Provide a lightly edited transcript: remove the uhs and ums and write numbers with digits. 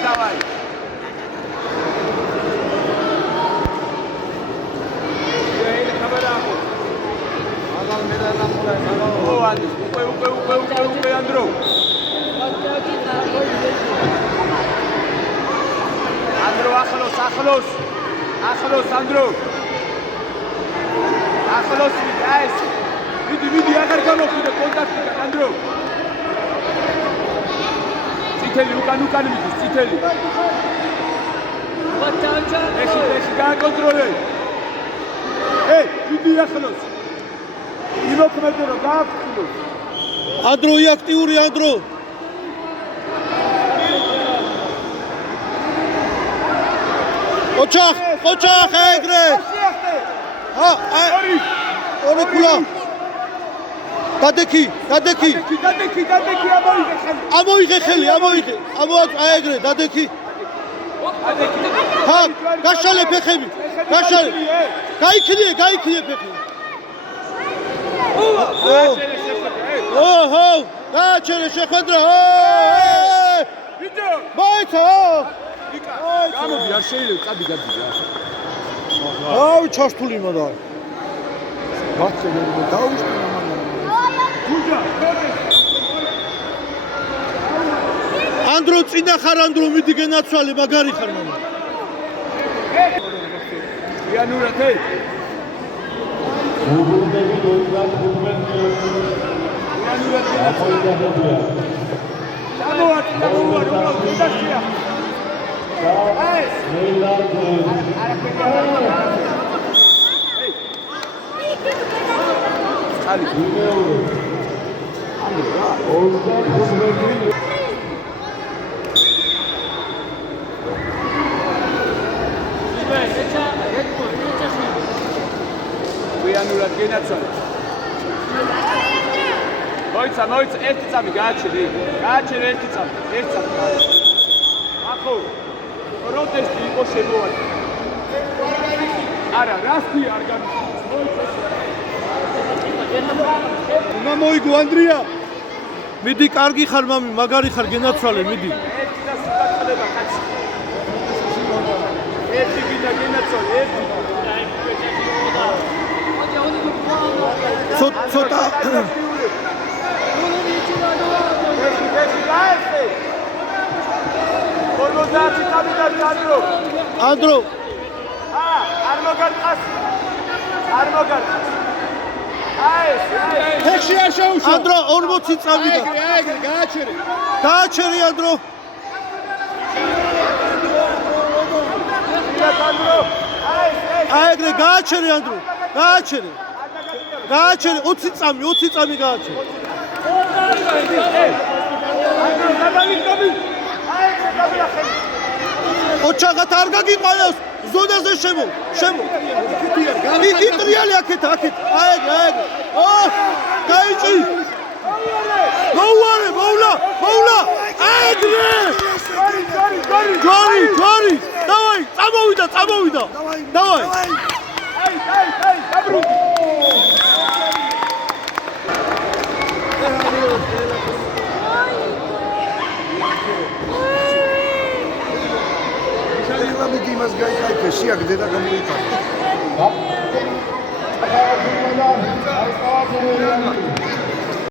давай. უკვე ანდრო. ანდრო ახლოს ანდრო. ახლოს ეს. მიდი აღარ გამოვიდა კონტაქტიდან ანდრო. წითელი უკან მიდის წითელი. ეში გააკონტროლე. მიდი ახლოს. იმოქმედე რომ გააფრთხილო. ანდრო აქტიური ანდრო. ოჩახ ეგრე. ორი კულა. დადექი ამოიღე ხელი ეგრე დადექი. გაშალე ფეხები გაშალე. გაიქნიე ფეხები. გააჩერე შეხვედრა. მოიცა. გამოდი არ შეიძლება წადი გადია. აუ ჩართული მოდა. გაწევი დაუშტინა მაგრამ. ანდრო წინა ხარ ანდრო მიდი გენაცვალე მაგარი ხარ მამა. იანურა თე. მოიცა ერთი წამი გააჩერე ერთი წამი ახო პროტესტი იყო შემოვიდა არა რასთი არ უნდა მოიგო ანდრია მიდი კარგი ხარ მამი მაგარი ხარ გენაცვალე მიდი ერთი და სიტყვება კაცი ერთი გინდა გენაცვალე ცოტა ანდრო არ მოგარყას ფეხში არ შეუშვა ანდრო 40 წავიდა ეგრე გააჩერე ანდრო ეგრე გააჩერე ანდრო გააჩერე 20 წამი გააჩერე ოჩაღათ არ გაგიყვანოს ზონაზე შემო იტრიალი აქეთ ეგრე გაიჭი მოვლა ეგრე ჯორი დავაი წამოვიდა დავაი დაბრუნდი იმას გაიქაიფე შეაგდე და გამოიწარე